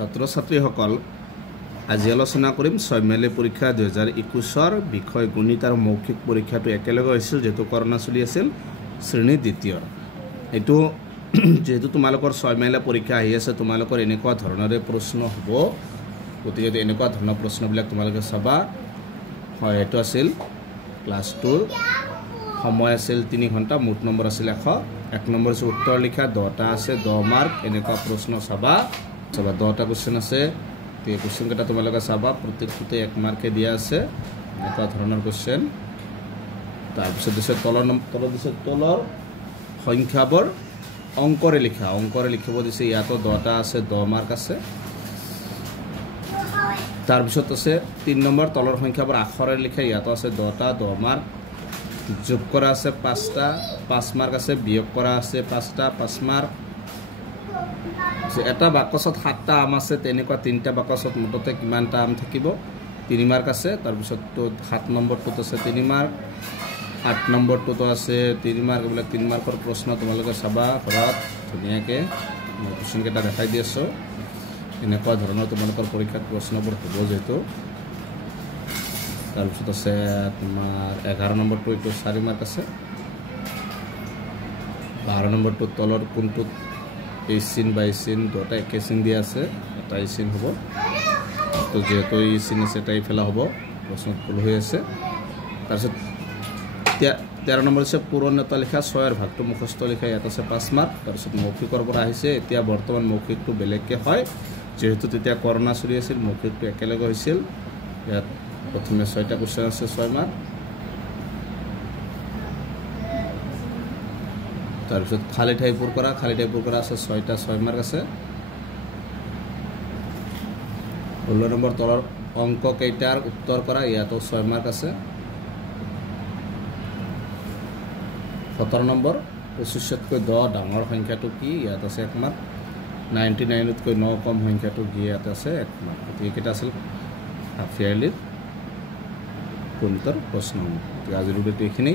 ছাত্ৰ ছাত্ৰীসকল আজি আলোচনা কৰিম 6 মেলে পৰীক্ষা 2021 বিষয় গণিত আৰু মৌখিক পৰীক্ষাটো একেলগে হৈছিল যেটো কৰোনা চলি আছিল শ্ৰেণী দ্বিতীয় এটো যেটো তোমালোকৰ 6 মেলে পৰীক্ষা আহি আছে তোমালোকৰ এনেকুৱা ধৰণৰে প্ৰশ্ন হ'ব গতিকে এনেকুৱা ধৰণৰ প্ৰশ্নবিলাক তোমালোকে চাবা হয় এটো আছিল ক্লাস 2 সময় আছিল 3 ঘণ্টা মুঠ নম্বৰ আছিল 100 এক নম্বৰ আছে উত্তৰ লিখা 10টা আছে 10 মাৰ্ক এনেকুৱা প্ৰশ্ন চাবা 10টা কোশ্চেন আছে তে কোশ্চেন কেটা তোমালোকে চাবা প্ৰত্যেকটোতে 1 মাৰ্কে দিয়া আছে এটা ধৰণৰ কোশ্চেন তাৰ পিছত দিছে তলৰ সংখ্যাবোৰ অংকৰে লিখিব দিছে ইয়াতো 10টা আছে 10 মাৰ্ক আছে তাৰ পিছত আছে 3 নম্বৰ তলৰ সংখ্যাবোৰ আখৰে লিখা ইয়াতো আছে 10টা 10 মাৰ্ক যোগ কৰা আছে 5টা 5 মাৰ্ক আছে বিয়োগ কৰা আছে 5টা 5 মাৰ্ক এটা বাকচত 7টা আম আছে তেনেকুৱা 3টা বাকচত মুঠতে কিমানটা আম থাকিব 3 মাৰ্ক আছে তাৰ পিছত 7 নম্বৰটোত আছে 3 মাৰ্ক 8 নম্বৰটোত আছে 3 মাৰ্ক এইবিলাক 3 মাৰ্কৰ প্ৰশ্ন তোমালোকে চাবা ঘৰত ধুনীয়াকৈ মই কোশ্চেন কেটা দেখাই দি আছো এনেকুৱা ধৰণৰ তোমালোকৰ পৰীক্ষাত প্ৰশ্নবোৰ হ'ব যেটো তাৰ পিছত আছে তোমাৰ 11 নম্বৰটো এইটো 4 মাৰ্ক আছে 12 নম্বৰটো তলৰ কোনটো এই চিন বাই চিন দুটা একে চিন দিয়া আছে এটাই চিন হ'ব তো যেহেতু এই চিন আছে এটাই ফেলা হ'ব প্ৰশ্ন ভুল হৈ আছে তাৰপিছত 13 নম্বৰ আছে পুৰণতা লিখা 6 এৰ ভাগটো মুখস্থ লিখা ইয়াত আছে 5 মাৰ্ক তাৰপিছত মৌখিকৰ পৰা আহিছে এতিয়া বৰ্তমান মৌখিকটো বেলেগকে হয় যেহেতু তেতিয়া কৰোনা চলি আছিল মৌখিকটো একেলগে হৈছিল ইয়াত প্ৰথমে 6টা কোশ্চেন আছে 6 মাৰ্ক তাৰপিছত খালি ঠাইবোৰ কৰা আছে 6টা 6 মাৰ্ক আছে 16 নম্বৰ তলৰ অংক কেইটাৰ উত্তৰ কৰা ইয়াতো 6 মাৰ্ক আছে 17 নম্বৰ 25তকৈ 10 ডাঙৰ সংখ্যাটো কি ইয়াত আছে 1 মাৰ্ক 99তকৈ 9 কম সংখ্যাটো কি ইয়াত আছে 1 মাৰ্ক এইকেইটা আছিল হাফ ইয়াৰলি গণিতৰ প্ৰশ্ন আজিৰ ভিডিঅ'টো এইখিনি